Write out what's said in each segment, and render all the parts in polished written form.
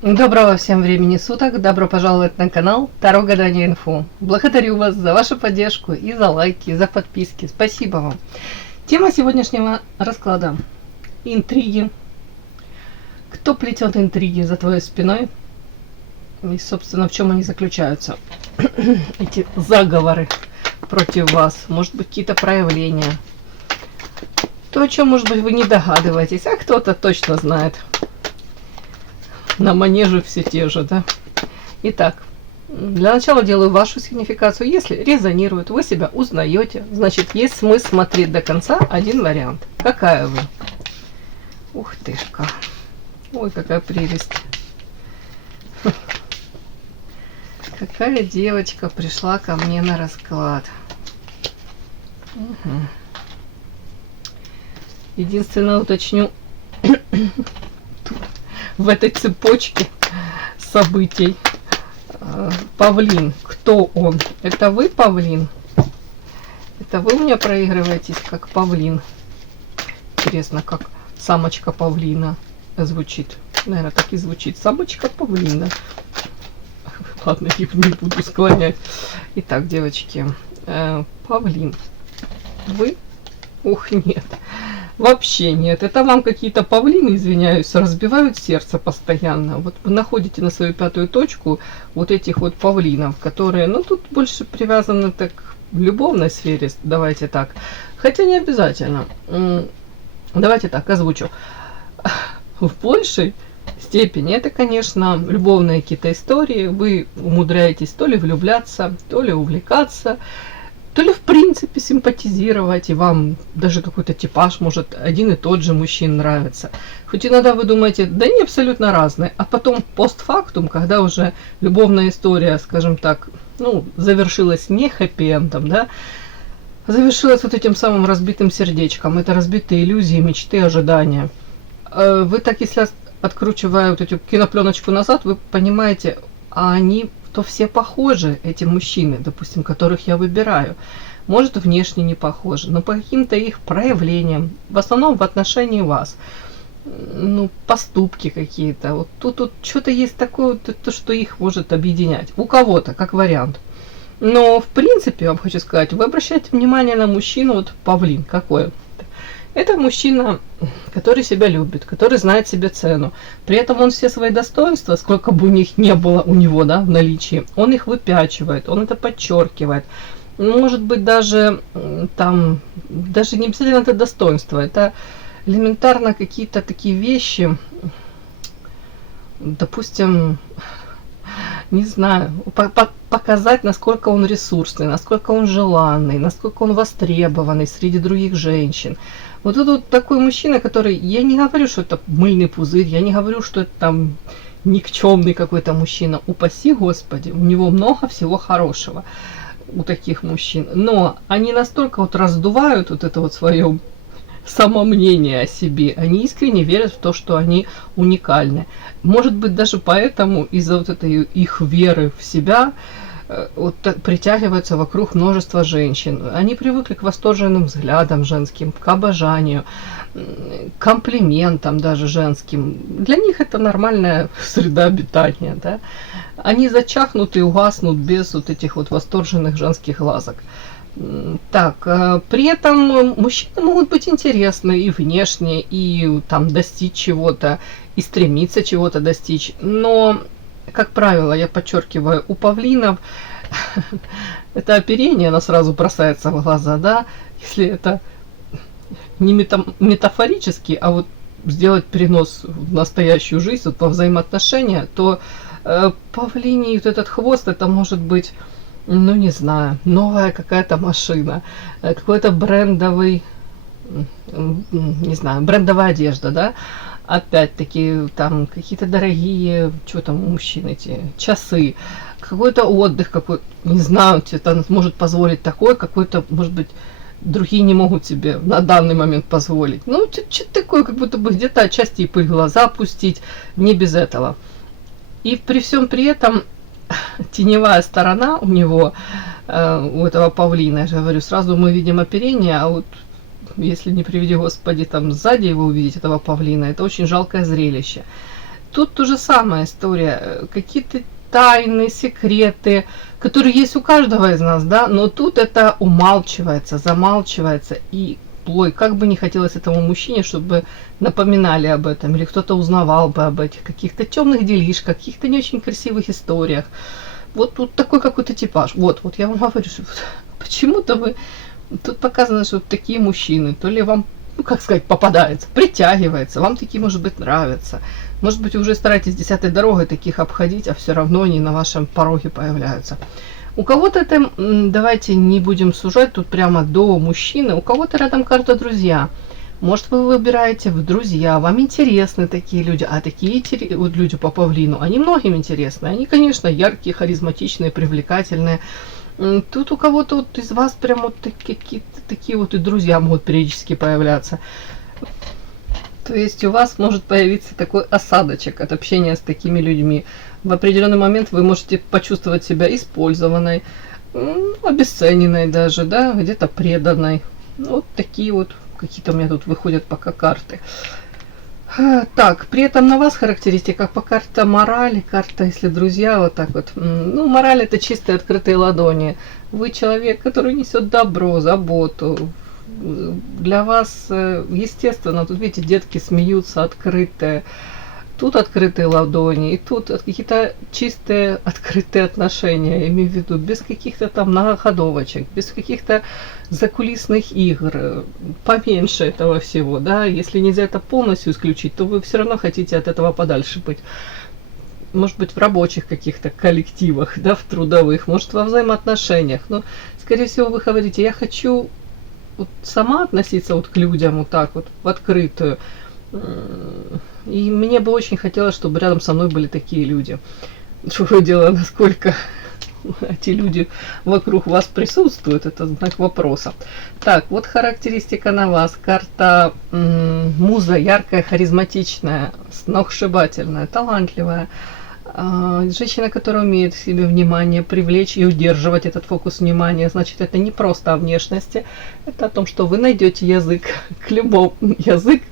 Доброго всем времени суток, добро пожаловать на канал Таро Гадание Инфо. Благодарю вас за вашу поддержку и за лайки, и за подписки. Спасибо вам. Тема сегодняшнего расклада – интриги. Кто плетет интриги за твоей спиной? И, собственно, в чем они заключаются? Эти заговоры против вас, может быть, какие-то проявления. То, о чем, может быть, вы не догадываетесь, а кто-то точно знает. На манеже все те же, да? Итак, для начала делаю вашу сигнификацию. Если резонирует, вы себя узнаете, значит, есть смысл смотреть до конца один вариант. Какая вы? Ух тышка. Ой, какая прелесть. Какая девочка пришла ко мне на расклад. Угу. Единственное, уточню, в этой цепочке событий павлин. Кто он? Это вы, павлин? Это вы у меня проигрываетесь как павлин? Интересно, как самочка павлина звучит. Наверное, так и звучит. Самочка павлина. Ладно, их не буду склонять. Итак, девочки, павлин. Вы? Ух, нет. Вообще нет. Это вам какие-то павлины, извиняюсь, разбивают сердце постоянно. Вот вы находите на свою пятую точку вот этих вот павлинов, которые, ну, тут больше привязаны так в любовной сфере, давайте так. Хотя не обязательно. Давайте так, озвучу. В большей степени это, конечно, любовные какие-то истории. Вы умудряетесь то ли влюбляться, то ли увлекаться, то ли в принципе симпатизировать, и вам даже какой-то типаж может один и тот же мужчин нравится. Хоть иногда вы думаете, да они абсолютно разные, а потом постфактум, когда уже любовная история, скажем так, ну, завершилась не хэппи-эндом, да, завершилась вот этим самым разбитым сердечком. Это разбитые иллюзии, мечты, ожидания. Вы так, если откручивая вот эту кинопленочку назад, вы понимаете, а они то все похожи, эти мужчины, допустим, которых я выбираю. Может, внешне не похожи, но по каким-то их проявлениям, в основном в отношении вас. Ну, поступки какие-то. Вот тут что-то есть такое, то, что их может объединять. У кого-то, как вариант. Но, в принципе, я вам хочу сказать, вы обращаете внимание на мужчину, вот павлин какой. Это мужчина, который себя любит, который знает себе цену. При этом он все свои достоинства, сколько бы у них не было у него, да, в наличии, он их выпячивает, он это подчеркивает. Может быть, даже там, даже не обязательно это достоинство, это элементарно какие-то такие вещи, допустим, не знаю, показать, насколько он ресурсный, насколько он желанный, насколько он востребованный среди других женщин. Вот тут вот такой мужчина, который, я не говорю, что это мыльный пузырь, я не говорю, что это там никчемный какой-то мужчина. Упаси Господи, у него много всего хорошего у таких мужчин. Но они настолько вот раздувают вот это вот свое самомнение о себе. Они искренне верят в то, что они уникальны. Может быть, даже поэтому из-за вот этой их веры в себя вот притягивается вокруг множество женщин. Они привыкли к восторженным взглядам женским, к обожанию, к комплиментам даже женским. Для них это нормальная среда обитания. Да? Они зачахнут и угаснут без вот этих вот восторженных женских глазок. Так, при этом мужчины могут быть интересны и внешне, и там достичь чего-то, и стремиться чего-то достичь. Но, как правило, я подчеркиваю, у павлинов это оперение, оно сразу бросается в глаза, да, если это не метафорически, а вот сделать перенос в настоящую жизнь, вот во взаимоотношения, то павлиний вот этот хвост, это может быть, ну, не знаю, новая какая-то машина, какой-то брендовый, не знаю, брендовая одежда, да, опять-таки, там, какие-то дорогие, что там у мужчин эти, часы, какой-то отдых, какой, не знаю, это может позволить такой, какой-то, может быть, другие не могут себе на данный момент позволить. Ну, что-то такое, как будто бы где-то отчасти и пыль в глаза опустить, не без этого. И при всем при этом теневая сторона у него, у этого павлина, я же говорю, сразу мы видим оперение, а вот если не приведи Господи, там сзади его увидеть, этого павлина, это очень жалкое зрелище. Тут то же самая история. Какие-то тайны, секреты, которые есть у каждого из нас, да, но тут это умалчивается, замалчивается, и ой, как бы не хотелось этому мужчине, чтобы напоминали об этом, или кто-то узнавал бы об этих каких-то темных делишках, каких-то не очень красивых историях. Вот тут такой какой-то типаж. Вот я вам говорю, что почему-то вы... Тут показано, что такие мужчины, то ли вам, ну, как сказать, попадается, притягивается, вам такие, может быть, нравятся. Может быть, вы уже стараетесь 10-й дорогой таких обходить, а все равно они на вашем пороге появляются. У кого-то это, давайте не будем сужать тут прямо до мужчины, у кого-то рядом карта друзья. Может, вы выбираете в друзья, вам интересны такие люди, а такие вот люди по павлину, они многим интересны. Они, конечно, яркие, харизматичные, привлекательные. Тут у кого-то вот из вас прям вот какие-то такие вот и друзья могут периодически появляться. То есть у вас может появиться такой осадочек от общения с такими людьми. В определенный момент вы можете почувствовать себя использованной, обесцененной даже, да, где-то преданной. Вот такие вот какие-то у меня тут выходят пока карты. Так, при этом на вас характеристика по карте морали, карта, если друзья, вот так вот. Ну, мораль это чистые открытые ладони. Вы человек, который несет добро, заботу. Для вас, естественно, тут, видите, детки смеются, открытые. Тут открытые ладони, и тут какие-то чистые открытые отношения, я имею в виду, без каких-то там многоходовочек, без каких-то закулисных игр, поменьше этого всего, да, если нельзя это полностью исключить, то вы все равно хотите от этого подальше быть. Может быть, в рабочих каких-то коллективах, да, в трудовых, может, во взаимоотношениях, но, скорее всего, вы говорите, я хочу вот сама относиться вот к людям вот так вот, в открытую. И мне бы очень хотелось, чтобы рядом со мной были такие люди. Другое дело, насколько эти люди вокруг вас присутствуют, это знак вопроса. Так, вот характеристика на вас. Карта муза, яркая, харизматичная, сногсшибательная, талантливая. Женщина, которая умеет в себе внимание привлечь и удерживать этот фокус внимания, значит, это не просто о внешности, это о том, что вы найдете язык, к любому язык,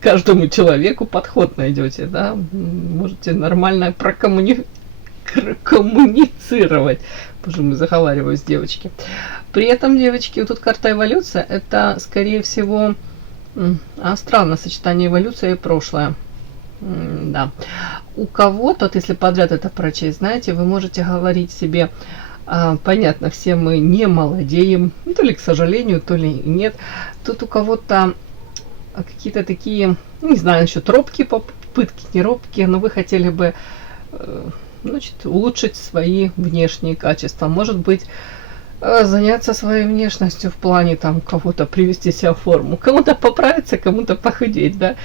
каждому человеку подход найдете, да, можете нормально коммуницировать. Боже мой, заговариваюсь, девочки. При этом, девочки, вот тут карта эволюция, это, скорее всего, странное сочетание эволюция и прошлое. Да. У кого-то, вот если подряд это прочесть, знаете, вы можете говорить себе, понятно, все мы не молодеем, то ли к сожалению, то ли нет. Тут у кого-то какие-то такие, не знаю, насчет робкие попытки, не робкие, но вы хотели бы, значит, улучшить свои внешние качества. Может быть, заняться своей внешностью в плане там кого-то привести себя в форму, кому-то поправиться, кому-то похудеть, да,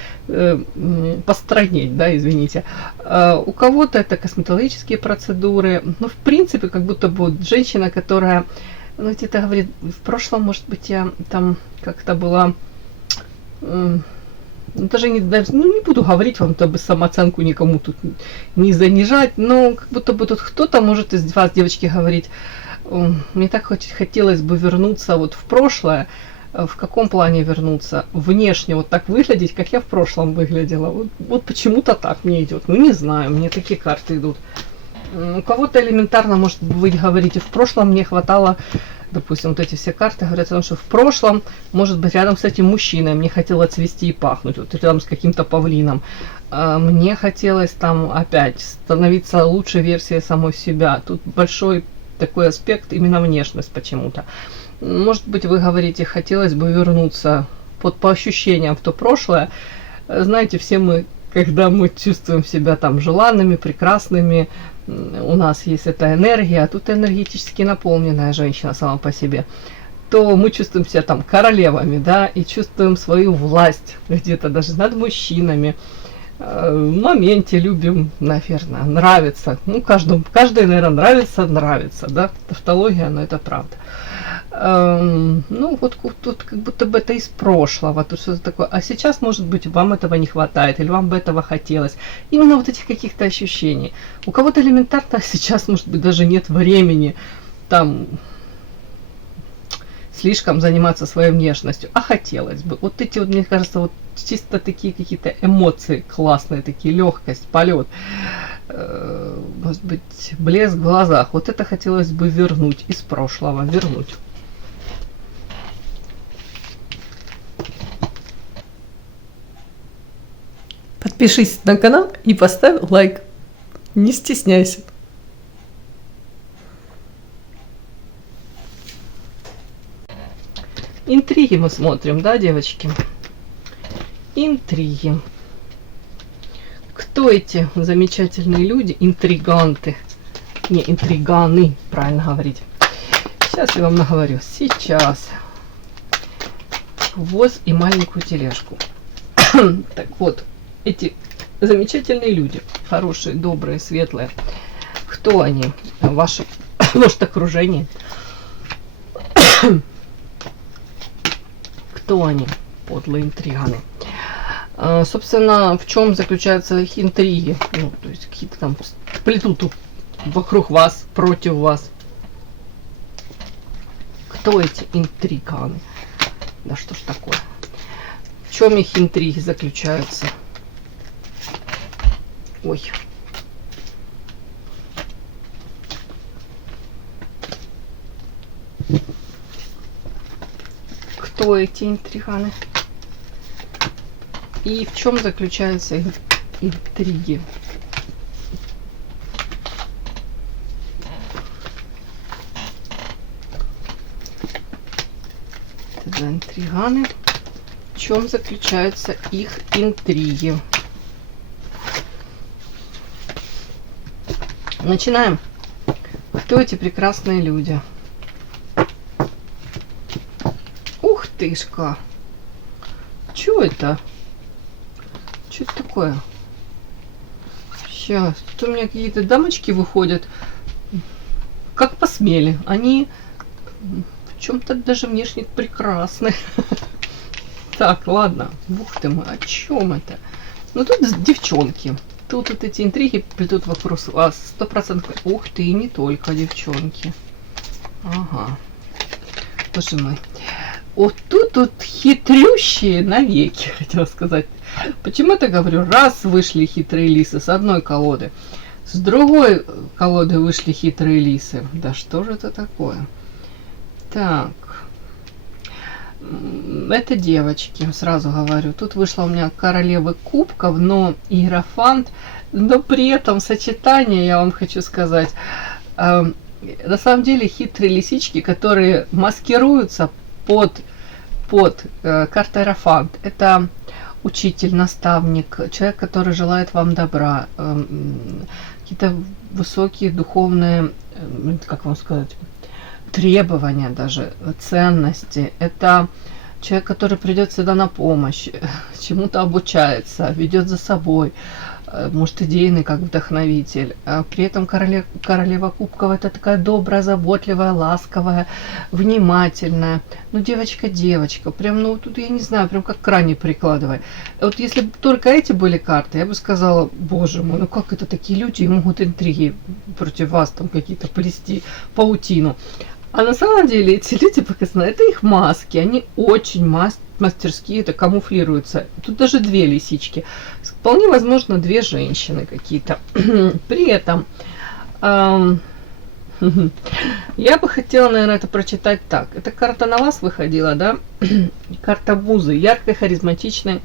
постранеть, да, извините. У кого-то это косметологические процедуры, ну, в принципе, как будто бы женщина, которая, ну, где-то говорит, в прошлом, может быть, я там как-то была, даже не буду говорить вам, чтобы самооценку никому тут не занижать, но как будто бы тут кто-то может из вас, девочки, говорить, мне так хотелось бы вернуться вот в прошлое. В каком плане вернуться? Внешне вот так выглядеть, как я в прошлом выглядела. Вот почему-то так мне идет. Ну, не знаю, мне такие карты идут. У кого-то элементарно, может быть, говорите, в прошлом мне хватало, допустим, вот эти все карты говорят о том, что в прошлом, может быть, рядом с этим мужчиной мне хотелось цвести и пахнуть, вот рядом с каким-то павлином. Мне хотелось там опять становиться лучшей версией самой себя. Тут большой такой аспект, именно внешность почему-то. Может быть, вы говорите, хотелось бы вернуться по ощущениям в то прошлое. Знаете, все мы, когда мы чувствуем себя там желанными, прекрасными, у нас есть эта энергия, а тут энергетически наполненная женщина сама по себе, то мы чувствуем себя там королевами, да, и чувствуем свою власть где-то даже над мужчинами. В моменте любим, наверное, нравится. Ну, каждый, наверное, нравится, да, тавтология, но это правда. Ну, вот тут как будто бы это из прошлого, тут что-то такое. А сейчас, может быть, вам этого не хватает, или вам бы этого хотелось. Именно вот этих каких-то ощущений. У кого-то элементарно сейчас, может быть, даже нет времени там слишком заниматься своей внешностью, а хотелось бы. Вот эти вот, мне кажется, вот чисто такие какие-то эмоции классные, такие легкость, полет, может быть, блеск в глазах. Вот это хотелось бы вернуть из прошлого, вернуть. Подпишись на канал и поставь лайк. Не стесняйся. Интриги мы смотрим, да, девочки? Интриги. Кто эти замечательные люди? Интриганты. Не, интриганы, правильно говорить. Сейчас я вам наговорю. Сейчас. Воз и маленькую тележку. Так вот, эти замечательные люди, хорошие, добрые, светлые. Кто они? Ваше, может, окружение? Кто они? Подлые интриганы. Собственно, в чем заключаются их интриги? Ну, то есть какие-то там плетут вокруг вас, против вас. Кто эти интриганы? Да что ж такое? В чем их интриги заключаются? Ой. Кто эти интриганы? И в чем заключаются их интриги? Это интриганы. В чем заключаются их интриги? Начинаем. Кто эти прекрасные люди? Ух тышка! Чё это? Что это такое? Сейчас. Тут у меня какие-то дамочки выходят. Как посмели. Они в чем-то даже внешне прекрасны. Так, ладно. Ух ты мой, о чем это? Ну тут девчонки. Тут вот эти интриги плетут вокруг вас 100%. Ух ты, и не только девчонки. Ага. Боже мой. Вот тут вот хитрющие навеки, хотела сказать. Почему это говорю? Раз вышли хитрые лисы с одной колоды, с другой колоды вышли хитрые лисы. Да что же это такое? Так. Это девочки, сразу говорю. Тут вышла у меня королева кубков, но иерофант, но при этом сочетание, я вам хочу сказать, на самом деле хитрые лисички, которые маскируются под картой иерофант. Это учитель, наставник, человек, который желает вам добра, какие-то высокие духовные, как вам сказать, требования даже, ценности. Это человек, который придет всегда на помощь, чему-то обучается, ведет за собой, может, идейный как вдохновитель. А при этом королева кубков это такая добрая, заботливая, ласковая, внимательная. Ну, девочка, прям, ну, тут я не знаю, прям как кране прикладывай. Вот если бы только эти были карты, я бы сказала, боже мой, ну как это такие люди могут интриги против вас там какие-то плести, паутину. А на самом деле эти люди показаны, это их маски, они очень мастерские, это камуфлируются. Тут даже две лисички. Вполне возможно, две женщины какие-то. При этом я бы хотела, наверное, это прочитать так. Эта карта на вас выходила, да? Карта Музы, яркой, харизматичной.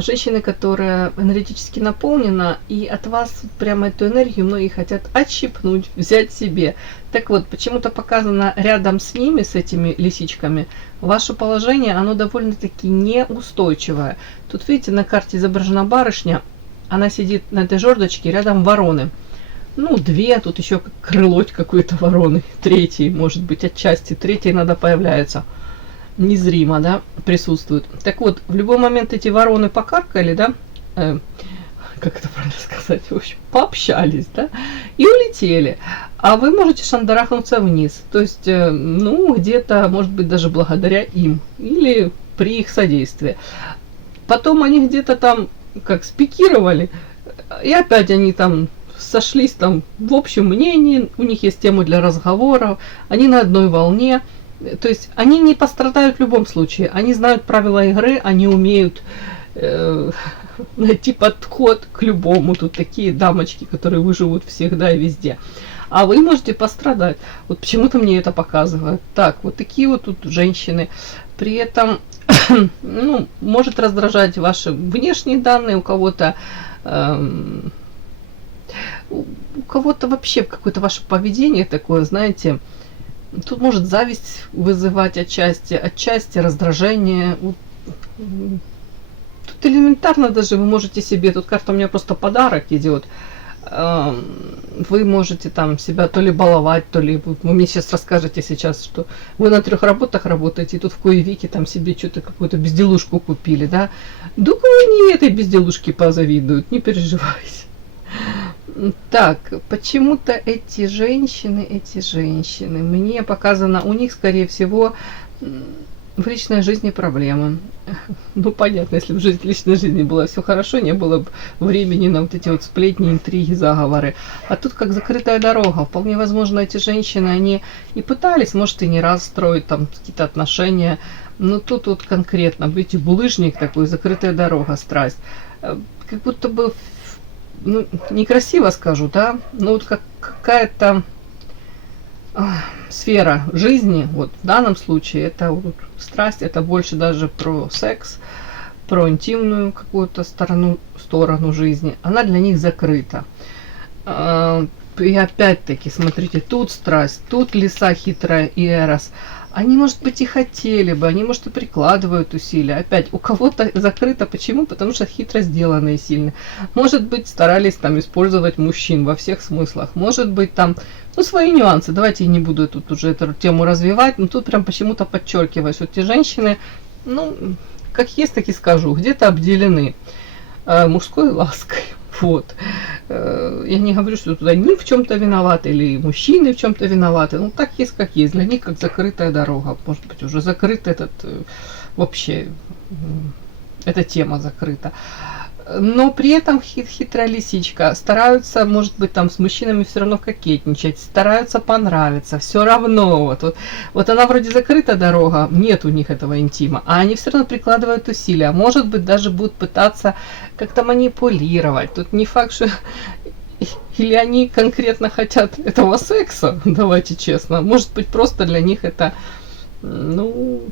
Женщины, которая энергетически наполнена, и от вас прямо эту энергию многие хотят отщипнуть, взять себе. Так вот, почему-то показано рядом с ними, с этими лисичками, ваше положение, оно довольно-таки неустойчивое. Тут, видите, на карте изображена барышня, она сидит на этой жердочке, рядом вороны. Ну, две, тут еще крыло какой-то вороны, третий, может быть, отчасти, третий иногда появляется. Незримо, да, присутствуют. Так вот, в любой момент эти вороны покаркали, да, как это правильно сказать, в общем, пообщались, да, и улетели. А вы можете шандарахнуться вниз, то есть, ну, где-то, может быть, даже благодаря им, или при их содействии. Потом они где-то там, как спикировали, и опять они там сошлись там в общем мнении, у них есть темы для разговоров, они на одной волне. То есть они не пострадают в любом случае. Они знают правила игры, они умеют найти подход к любому. Тут такие дамочки, которые выживут всегда и везде. А вы можете пострадать. Вот почему-то мне это показывают. Так, вот такие вот тут женщины. При этом, ну, может раздражать ваши внешние данные, у кого-то вообще какое-то ваше поведение такое, знаете, тут может зависть вызывать отчасти раздражение. Тут элементарно даже вы можете себе, тут карта у меня просто подарок идет, вы можете там себя то ли баловать, то ли вы мне сейчас расскажете сейчас, что вы на 3 работах работаете, и тут в кои-веки там себе что-то какую-то безделушку купили, да? Думаю, они этой безделушке позавидуют, не переживайте. Так, почему-то эти женщины, мне показано, у них, скорее всего, в личной жизни проблемы. Ну, понятно, если бы в личной жизни было все хорошо, не было бы времени на вот эти вот сплетни, интриги, заговоры. А тут как закрытая дорога. Вполне возможно, эти женщины, они и пытались, может, и не раз строить там какие-то отношения. Но тут вот конкретно, видите, булыжник такой, закрытая дорога, страсть. Как будто бы, ну, некрасиво скажу, да, но вот как какая-то сфера жизни, вот в данном случае это вот страсть, это больше даже про секс, про интимную какую-то сторону жизни, она для них закрыта. И опять-таки, смотрите, тут страсть, тут лиса хитрая и Эрос. Они, может быть, и хотели бы, они, может, и прикладывают усилия. Опять, у кого-то закрыто. Почему? Потому что хитро сделанные сильно. Может быть, старались там использовать мужчин во всех смыслах. Может быть, там, ну, свои нюансы. Давайте я не буду тут уже эту тему развивать. Но тут прям почему-то подчеркиваю, что те женщины, ну, как есть, так и скажу, где-то обделены мужской лаской. Вот. Я не говорю, что туда ни в чем-то виноваты, или мужчины в чем-то виноваты. Ну, так есть, как есть. Для них как закрытая дорога. Может быть, уже закрыт вообще, эта тема закрыта. Но при этом хитрая лисичка. Стараются, может быть, там с мужчинами все равно кокетничать. Стараются понравиться. Все равно. Вот она вроде закрыта дорога. Нет у них этого интима. А они все равно прикладывают усилия. Может быть, даже будут пытаться как-то манипулировать. Тут не факт, что... Или они конкретно хотят этого секса. Давайте честно. Может быть, просто для них это... Ну,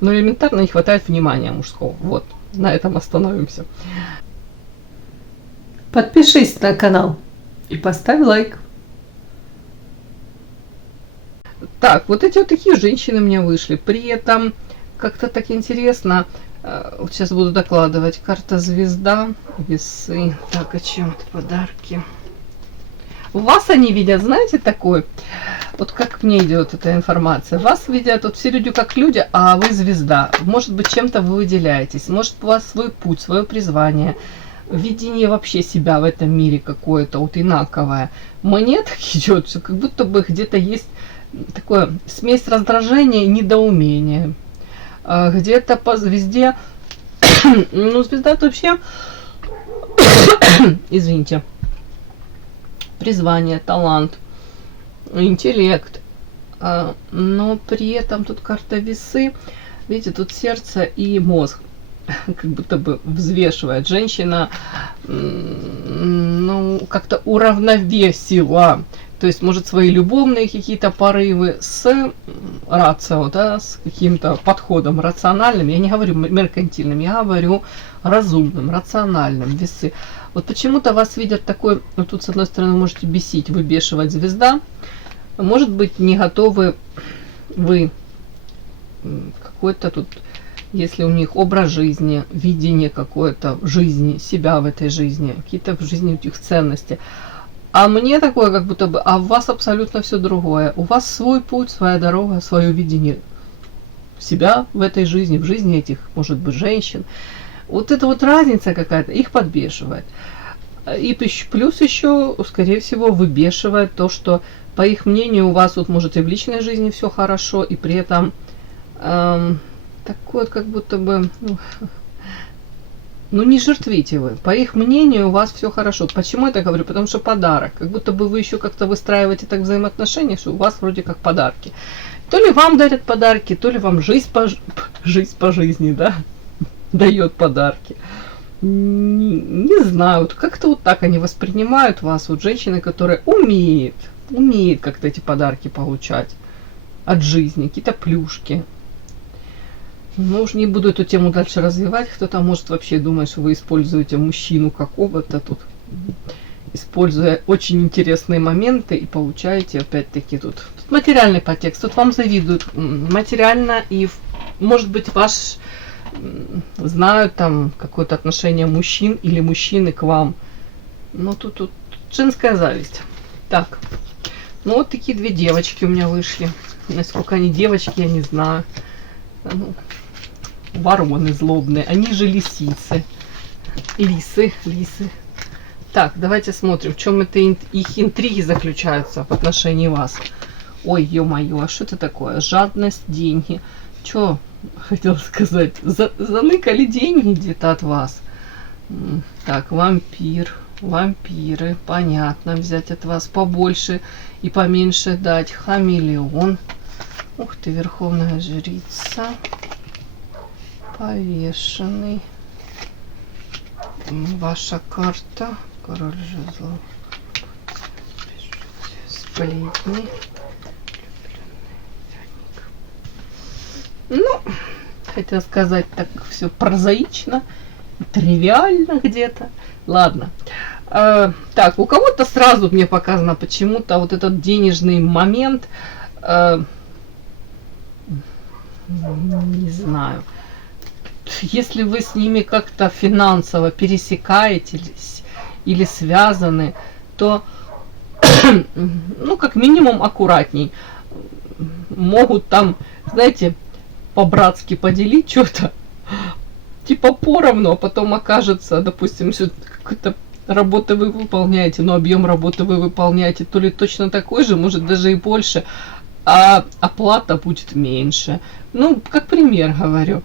элементарно не хватает внимания мужского. Вот. На этом остановимся. Подпишись на канал и поставь лайк. Так, вот эти вот такие женщины мне вышли. При этом как-то так интересно. Вот сейчас буду докладывать. Карта звезда, весы. Так, о чем-то подарки. Вас они видят, знаете, такой, вот как мне идет эта информация, вас видят, вот все люди как люди, а вы звезда. Может быть, чем-то вы выделяетесь, может, у вас свой путь, свое призвание, видение вообще себя в этом мире какое-то, вот инаковое. Мне так идет, что как будто бы где-то есть такое смесь раздражения и недоумения. Где-то по звезде, ну, звезда это вообще, извините, призвание, талант, интеллект. Но при этом тут карта весы. Видите, тут сердце и мозг. Как будто бы взвешивает. Женщина, ну, как-то уравновесила. То есть, может, свои любовные какие-то порывы с рацио, да, с каким-то подходом рациональным. Я не говорю меркантильным, я говорю разумным, рациональным, весы. Вот почему-то вас видят такой, ну, тут с одной стороны можете бесить, выбешивать звезда. Может быть, не готовы вы какой-то тут, если у них образ жизни, видение какое-то жизни, себя в этой жизни, какие-то в жизни у них ценности. А мне такое, как будто бы, а у вас абсолютно все другое. У вас свой путь, своя дорога, свое видение себя в этой жизни, в жизни этих, может быть, женщин. Вот эта вот разница какая-то их подбешивает. И плюс еще, скорее всего, выбешивает то, что, по их мнению, у вас вот, может, и в личной жизни все хорошо, и при этом такой вот, как будто бы, ну, не жертвите вы. По их мнению, у вас все хорошо. Почему я так говорю? Потому что подарок. Как будто бы вы еще как-то выстраиваете так взаимоотношения, что у вас вроде как подарки. То ли вам дарят подарки, то ли вам жизнь по жизни, да, дает подарки. Не знаю, вот как-то вот так они воспринимают вас, вот женщины, которые умеют как-то эти подарки получать от жизни, какие-то плюшки. Ну уж не буду эту тему дальше развивать, кто-то может вообще думать, что вы используете мужчину какого-то тут, используя очень интересные моменты, и получаете опять-таки тут материальный подтекст, тут вам завидуют материально, и может быть ваш знают там какое-то отношение мужчин или мужчины к вам. Ну, тут женская зависть. Так, ну вот такие две девочки у меня вышли. Насколько они девочки, я не знаю. Ну, вороны злобные. Они же лисицы. Лисы. Так, давайте смотрим, в чем это их интриги заключаются в отношении вас. Ой, ё-моё, а что это такое? Жадность, деньги. Чё хотел сказать? Заныкали деньги где-то от вас. Так, вампиры, понятно, взять от вас побольше и поменьше дать. Хамелеон. Ух ты, верховная жрица. Повешенный. Ваша карта. Король жезлов. Сплетни. Ну, хотела сказать так все прозаично, тривиально где-то. Ладно. Так, у кого-то сразу мне показано почему-то вот этот денежный момент. Не знаю. Если вы с ними как-то финансово пересекаетесь или связаны, то, ну, как минимум, аккуратней. Могут там, знаете, по-братски поделить что-то, типа поровну, а потом окажется, допустим, что какую-то работу вы выполняете, но объем работы вы выполняете то ли точно такой же, может даже и больше, а оплата будет меньше. Ну, как пример говорю.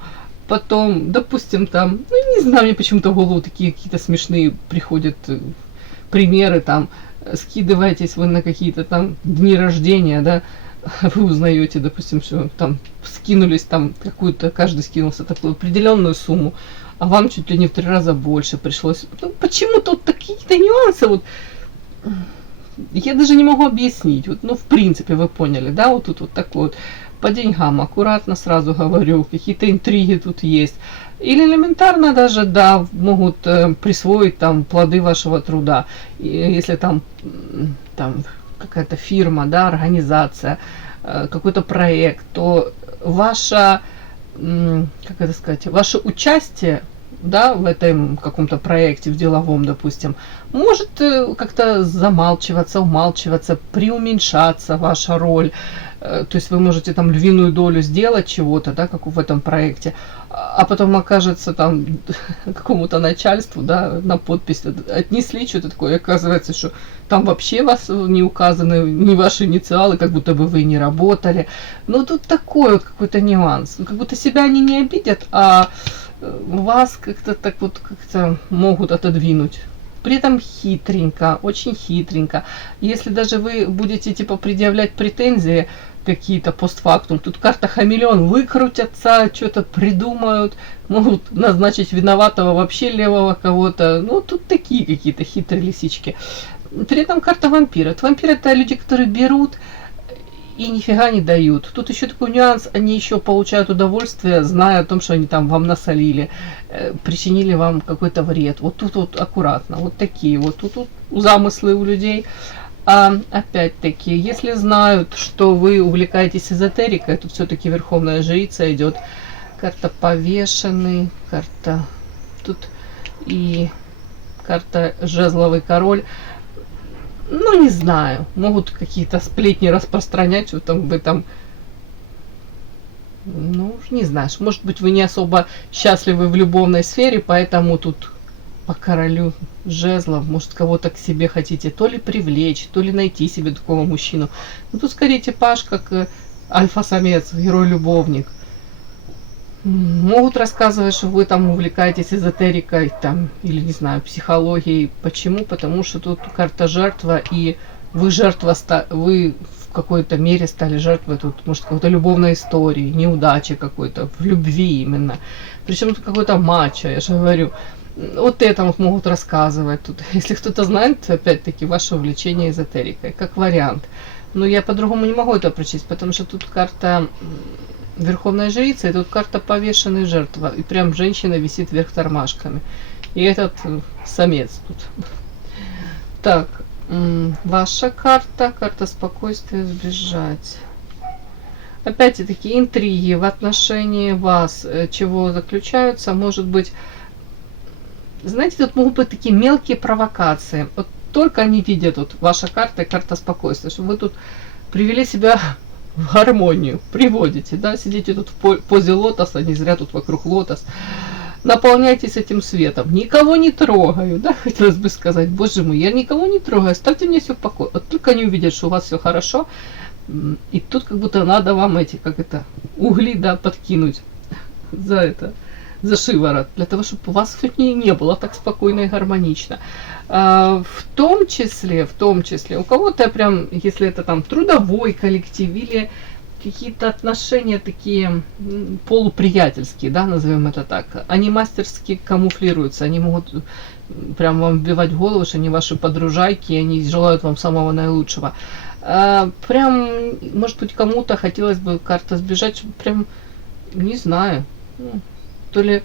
Потом, допустим, там, ну, не знаю, мне почему-то в голову такие какие-то смешные приходят примеры, там, скидываетесь вы на какие-то там дни рождения, да, вы узнаете, допустим, что там скинулись там какую-то, каждый скинулся такую определенную сумму, а вам чуть ли не в 3 раза больше пришлось. Ну, почему-то вот такие-то нюансы, вот, я даже не могу объяснить, вот, ну, в принципе, вы поняли, да, вот тут вот такой вот, по деньгам, аккуратно сразу говорю, какие-то интриги тут есть. Или элементарно даже, да, могут присвоить там плоды вашего труда. И если там какая-то фирма, да, организация, какой-то проект, то ваше, как это сказать, ваше участие, да, в этом каком-то проекте, в деловом, допустим, может как-то замалчиваться, умалчиваться, преуменьшаться ваша роль. То есть вы можете там львиную долю сделать чего-то, да, как в этом проекте, а потом окажется там какому-то начальству, да, на подпись отнесли что-то такое, и оказывается, что там вообще вас не указаны, ни ваши инициалы, как будто бы вы не работали. Ну, тут такой вот какой-то нюанс. Как будто себя они не обидят, а вас как-то так вот как-то могут отодвинуть. При этом хитренько, очень хитренько. Если даже вы будете типа предъявлять претензии какие-то постфактум, тут карта хамелеон, выкрутятся, что-то придумают, могут назначить виноватого вообще левого кого-то. Ну, тут такие какие-то хитрые лисички. При этом карта вампира. Вампиры это люди, которые берут и нифига не дают. Тут еще такой нюанс, они еще получают удовольствие, зная о том, что они там вам насолили, причинили вам какой-то вред. Вот тут вот аккуратно, вот такие вот тут замыслы у людей. А опять-таки, если знают, что вы увлекаетесь эзотерикой, тут все-таки верховная жрица идет, карта повешенный, карта тут и карта жезловый король. Ну, не знаю, могут какие-то сплетни распространять, что там вы там, ну, не знаешь, может быть, вы не особо счастливы в любовной сфере, поэтому тут по королю жезлов, может, кого-то к себе хотите то ли привлечь, то ли найти себе такого мужчину. Ну, тут скорее типаж, как альфа-самец, герой-любовник. Могут рассказывать, что вы там увлекаетесь эзотерикой, там, или, не знаю, психологией. Почему? Потому что тут карта жертва, и вы жертва, вы какой-то мере стали жертвой тут, может, какой-то любовной истории, неудачи какой-то, в любви именно. Причем тут какой-то мачо, я же говорю. Вот это вот могут рассказывать тут. Если кто-то знает, опять-таки, ваше увлечение эзотерикой, как вариант. Но я по-другому не могу это прочесть, потому что тут карта Верховная Жрица, и тут карта повешенной жертва. И прям женщина висит вверх тормашками. И этот самец тут. Так, ваша карта, карта спокойствия, сбежать. Опять-таки интриги в отношении вас, чего заключаются, может быть, знаете, тут могут быть такие мелкие провокации. Вот только они видят, вот ваша карта и карта спокойствия, что вы тут привели себя в гармонию, приводите, да, сидите тут в позе лотоса, не зря тут вокруг лотос, наполняйтесь этим светом, никого не трогаю, да, хотелось бы сказать, боже мой, я никого не трогаю, оставьте мне все в покое, вот только они увидят, что у вас все хорошо, и тут как будто надо вам эти, как это, угли, да, подкинуть за это, за шиворот, для того, чтобы у вас не было так спокойно и гармонично. В том числе, у кого-то прям, если это там трудовой коллектив или какие-то отношения такие полуприятельские, да, назовем это так, они мастерски камуфлируются, они могут прям вам вбивать в голову, что они ваши подружайки, и они желают вам самого наилучшего. Прям, может быть, кому-то хотелось бы карта сбежать, прям, не знаю, то ли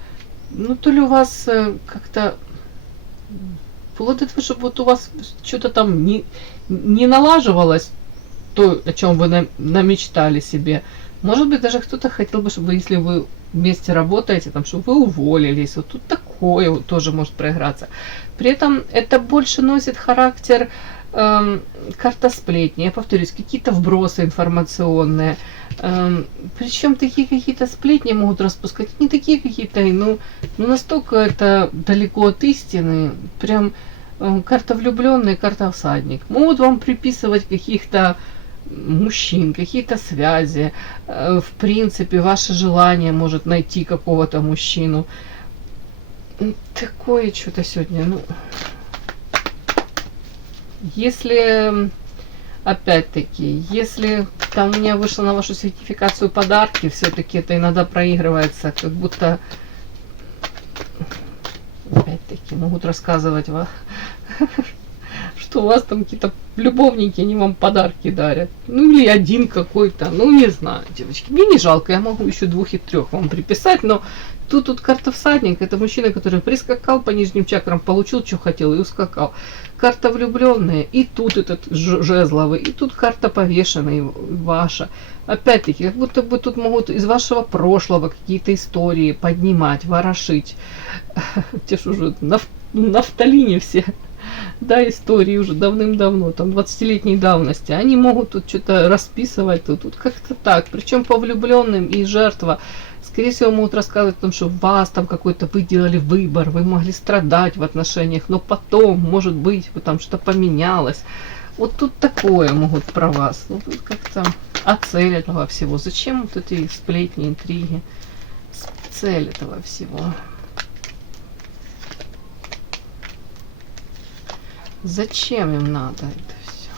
у вас как-то вплоть до того, чтобы вот у вас что-то там не налаживалось, то, о чем вы намечтали себе. Может быть, даже кто-то хотел бы, чтобы если вы вместе работаете, там, чтобы вы уволились. Вот тут такое вот тоже может проиграться. При этом это больше носит характер карта сплетни. Я повторюсь, какие-то вбросы информационные. Причем такие какие-то сплетни могут распускать. Не такие какие-то, ну настолько это далеко от истины. Прям карта влюбленный, карта всадник. Могут вам приписывать каких-то мужчин, какие-то связи. В принципе, ваше желание может найти какого-то мужчину. Такое что-то сегодня, если, опять-таки, если там у меня вышло на вашу сертификацию подарки, все-таки это иногда проигрывается, как будто, опять-таки, могут рассказывать вам, что у вас там какие-то любовники, они вам подарки дарят. Ну, или один какой-то, не знаю, девочки. Мне не жалко, я могу еще 2 и 3 вам приписать, но тут карта всадник, это мужчина, который прискакал по нижним чакрам, получил, что хотел, и ускакал. Карта влюбленная, и тут этот жезловый, и тут карта повешенная ваша. Опять-таки, как будто бы тут могут из вашего прошлого какие-то истории поднимать, ворошить. Те ж уже нафталине все. Да, истории уже давным-давно, там 20-летней давности. Они могут тут что-то расписывать, тут как-то так. Причем по влюбленным и жертва. Скорее всего, могут рассказывать о том, что вас там какой-то вы делали выбор, вы могли страдать в отношениях, но потом, может быть, вы там что-то поменялось. Вот тут такое могут про вас. Ну, тут как-то цель этого всего. Зачем вот эти сплетни, интриги? Цель этого всего. Зачем им надо это все?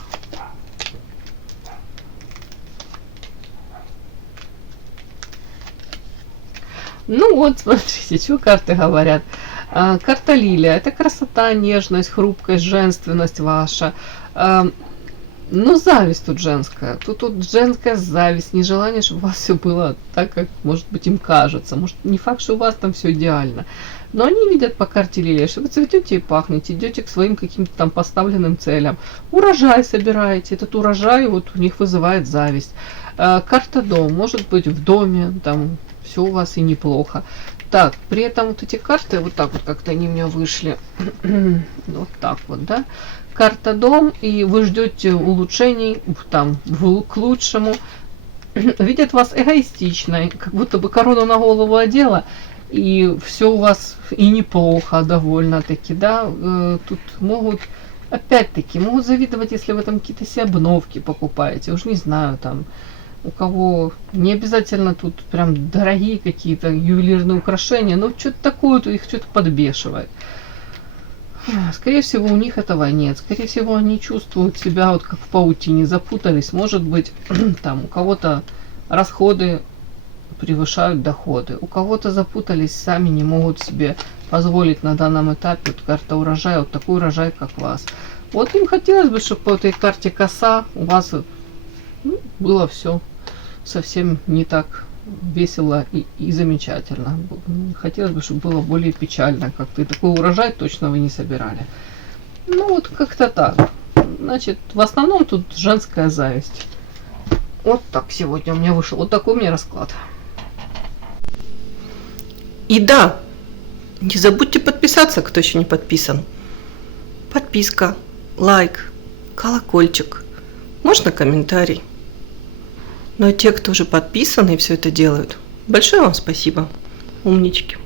Ну вот, смотрите, что карты говорят. Карта Лилия. Это красота, нежность, хрупкость, женственность ваша. Но зависть тут женская. Тут женская зависть, нежелание, чтобы у вас все было так, как, может быть, им кажется. Может, не факт, что у вас там все идеально. Но они видят по карте Лилия, что вы цветете и пахнете, идете к своим каким-то там поставленным целям. Урожай собираете. Этот урожай вот у них вызывает зависть. Карта дом. Может быть, в доме там все у вас и неплохо. Так, при этом вот эти карты, вот так вот как-то они у меня вышли. Вот так вот, да. Карта дом, и вы ждете улучшений там к лучшему. Видят вас эгоистичной, как будто бы корону на голову одела, и все у вас и неплохо довольно-таки, да. Тут могут, опять-таки, могут завидовать, если вы там какие-то себе обновки покупаете. Уж не знаю, там, у кого не обязательно тут прям дорогие какие-то ювелирные украшения, но что-то такое, то их что-то подбешивает. Скорее всего, у них этого нет. Скорее всего, они чувствуют себя вот как в паутине, запутались. Может быть, там у кого-то расходы превышают доходы, у кого-то запутались, сами не могут себе позволить на данном этапе вот карта урожая, вот такой урожай, как у вас. Вот им хотелось бы, чтобы по этой карте коса у вас было все совсем не так весело и замечательно. Хотелось бы, чтобы было более печально как-то. И такой урожай точно вы не собирали. Ну вот как-то так. Значит, в основном тут женская зависть. Вот так сегодня у меня вышел. Вот такой у меня расклад. И да, не забудьте подписаться, кто еще не подписан. Подписка, лайк, колокольчик, можно комментарий. Ну а те, кто уже подписаны и все это делают, большое вам спасибо, умнички.